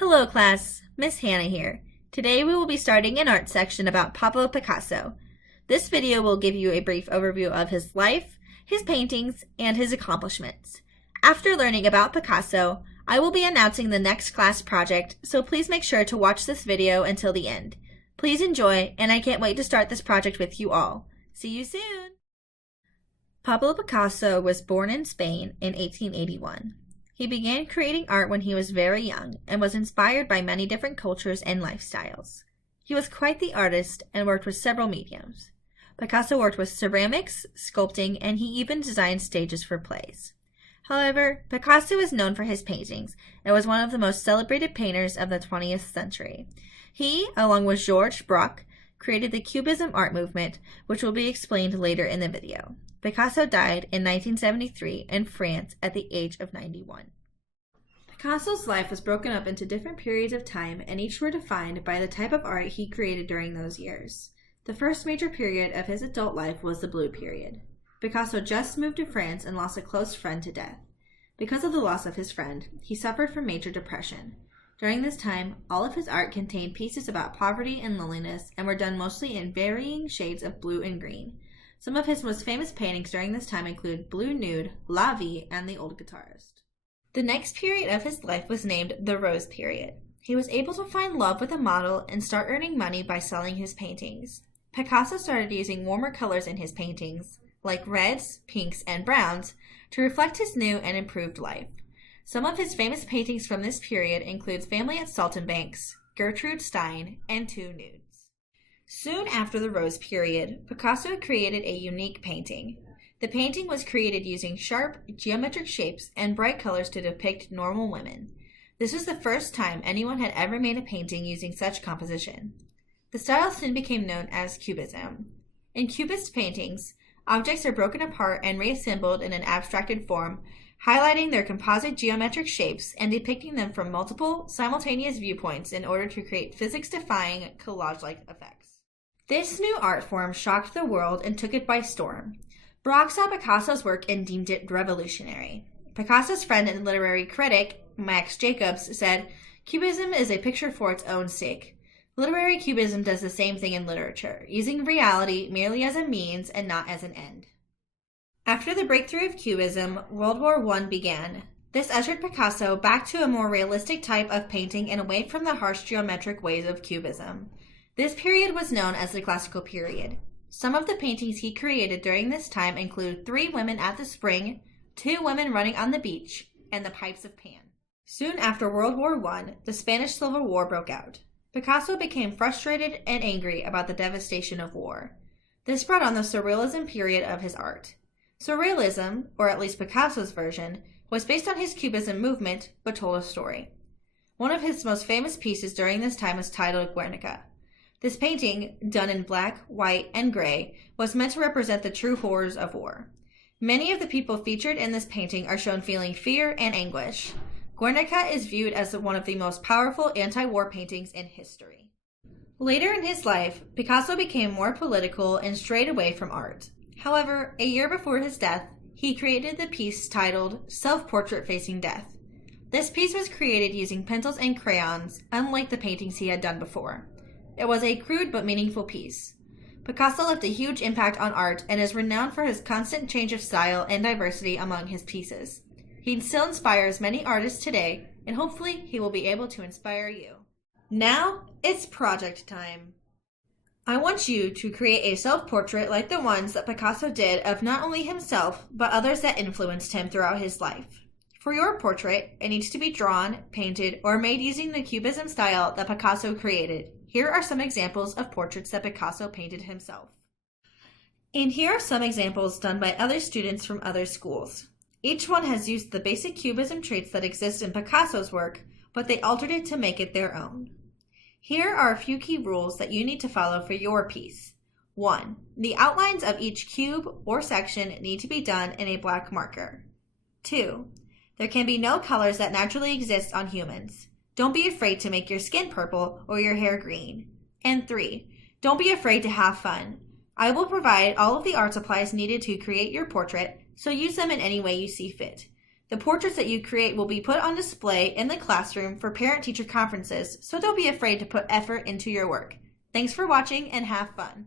Hello class, Miss Hannah here. Today we will be starting an art section about Pablo Picasso. This video will give you a brief overview of his life, his paintings, and his accomplishments. After learning about Picasso, I will be announcing the next class project, so please make sure to watch this video until the end. Please enjoy, and I can't wait to start this project with you all. See you soon! Pablo Picasso was born in Spain in 1881. He began creating art when he was very young and was inspired by many different cultures and lifestyles. He was quite the artist and worked with several mediums. Picasso worked with ceramics, sculpting, and he even designed stages for plays. However, Picasso is known for his paintings and was one of the most celebrated painters of the 20th century. He, along with Georges Braque, created the Cubism art movement, which will be explained later in the video. Picasso died in 1973 in France at the age of 91. Picasso's life was broken up into different periods of time, and each were defined by the type of art he created during those years. The first major period of his adult life was the Blue Period. Picasso just moved to France and lost a close friend to death. Because of the loss of his friend, he suffered from major depression. During this time, all of his art contained pieces about poverty and loneliness and were done mostly in varying shades of blue and green. Some of his most famous paintings during this time include Blue Nude, La Vie, and The Old Guitarist. The next period of his life was named the Rose Period. He was able to find love with a model and start earning money by selling his paintings. Picasso started using warmer colors in his paintings, like reds, pinks, and browns, to reflect his new and improved life. Some of his famous paintings from this period include Family at Saltimbanks, Gertrude Stein, and Two Nudes. Soon after the Rose Period, Picasso created a unique painting. The painting was created using sharp, geometric shapes and bright colors to depict normal women. This was the first time anyone had ever made a painting using such composition. The style soon became known as Cubism. In Cubist paintings, objects are broken apart and reassembled in an abstracted form, highlighting their composite geometric shapes and depicting them from multiple, simultaneous viewpoints in order to create physics-defying, collage-like effects. This new art form shocked the world and took it by storm. Braque saw Picasso's work and deemed it revolutionary. Picasso's friend and literary critic, Max Jacobs, said, "Cubism is a picture for its own sake. Literary Cubism does the same thing in literature, using reality merely as a means and not as an end." After the breakthrough of Cubism, World War I began. This ushered Picasso back to a more realistic type of painting and away from the harsh geometric ways of Cubism. This period was known as the Classical Period. Some of the paintings he created during this time include 3 Women at the Spring, 2 Women Running on the Beach, and The Pipes of Pan. Soon after World War I, the Spanish Civil War broke out. Picasso became frustrated and angry about the devastation of war. This brought on the Surrealism period of his art. Surrealism, or at least Picasso's version, was based on his Cubism movement, but told a story. One of his most famous pieces during this time was titled Guernica. This painting, done in black, white, and gray, was meant to represent the true horrors of war. Many of the people featured in this painting are shown feeling fear and anguish. Guernica is viewed as one of the most powerful anti-war paintings in history. Later in his life, Picasso became more political and strayed away from art. However, a year before his death, he created the piece titled Self-Portrait Facing Death. This piece was created using pencils and crayons, unlike the paintings he had done before. It was a crude but meaningful piece. Picasso left a huge impact on art and is renowned for his constant change of style and diversity among his pieces. He still inspires many artists today, and hopefully he will be able to inspire you. Now, it's project time. I want you to create a self-portrait like the ones that Picasso did of not only himself, but others that influenced him throughout his life. For your portrait, it needs to be drawn, painted, or made using the Cubism style that Picasso created. Here are some examples of portraits that Picasso painted himself. And here are some examples done by other students from other schools. Each one has used the basic Cubism traits that exist in Picasso's work, but they altered it to make it their own. Here are a few key rules that you need to follow for your piece. 1. The outlines of each cube or section need to be done in a black marker. 2. There can be no colors that naturally exist on humans. Don't be afraid to make your skin purple or your hair green. And 3. Don't be afraid to have fun. I will provide all of the art supplies needed to create your portrait, so use them in any way you see fit. The portraits that you create will be put on display in the classroom for parent-teacher conferences, so don't be afraid to put effort into your work. Thanks for watching and have fun.